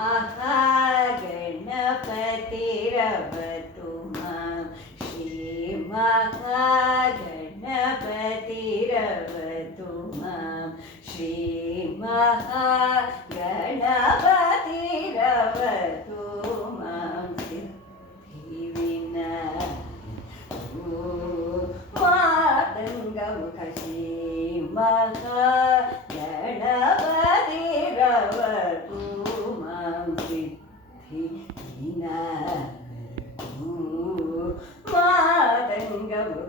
श्रीमहागणपतिरवतु मां श्रीमहागणपतिरवतु मां श्रीमहागणपतिरवतु मां सिद्धिविना मातङ्गमुख श्रीमहागणपतिरवतु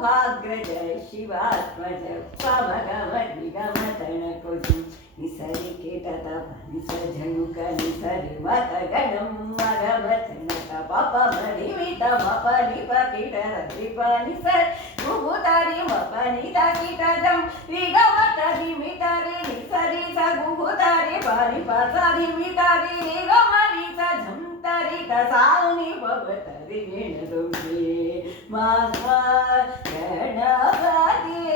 ఊహాగ్రజ శివాత్మజ పవగమనిగమతణ కొడు నిసరి కేటత నిస జనుక నిసరి మతగణం మగమతన పప మణిమిత మప నిప కిట రిప నిస గుహుతరి మప నిత కిటజం విగమత నిమితరి నిసరి స గుహుతరి పరిప స నిమితరి నిగమత ಮಾಧವರಿಗ ಸಾವನಿ ಭವತರಿ ಗಣದುಗೆ ಮಾಧವ ಗಣಪತಿ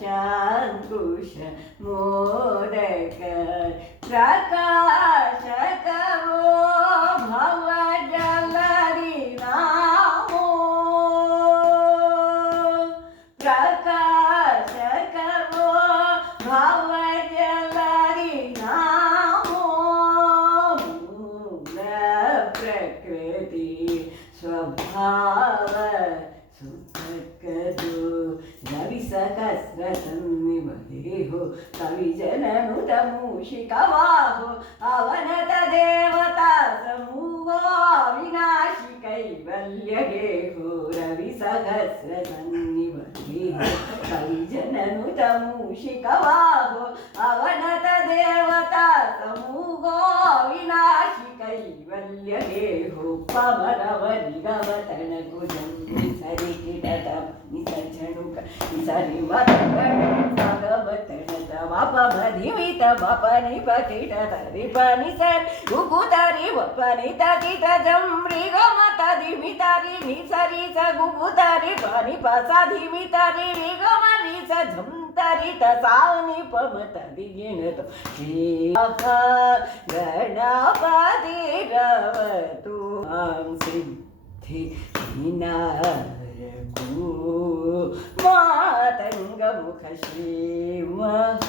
पाशाङ्कुश मोदक प्रकाशकरो भव सहस्रसन्निभदेहो कविजननुतमूषिकवाहो अवनत देवता समूहो विनाशि कैवल्यगेहो रवि सहस्रसन्निभदेहो कविजननुतमूषिकवाहो अवनत देवता समूहो विनाशि कैवल्यगेहो पमरवनिगवतन कुजं निसरि किटतं निसर्जनुक निसरि मतगण भगवतन तवापमधिमित वपनि पकिट तरिप निसर गुगुतरि वपनि तकिट जम्मृगमत धिमितरि निसरि स गुगुतरि पनि पसाधिमितरि ऋगमरि स झुम्तरि तसानि पमतरि गिणत श्रीमखा गणपति रवतु माँ 가시와하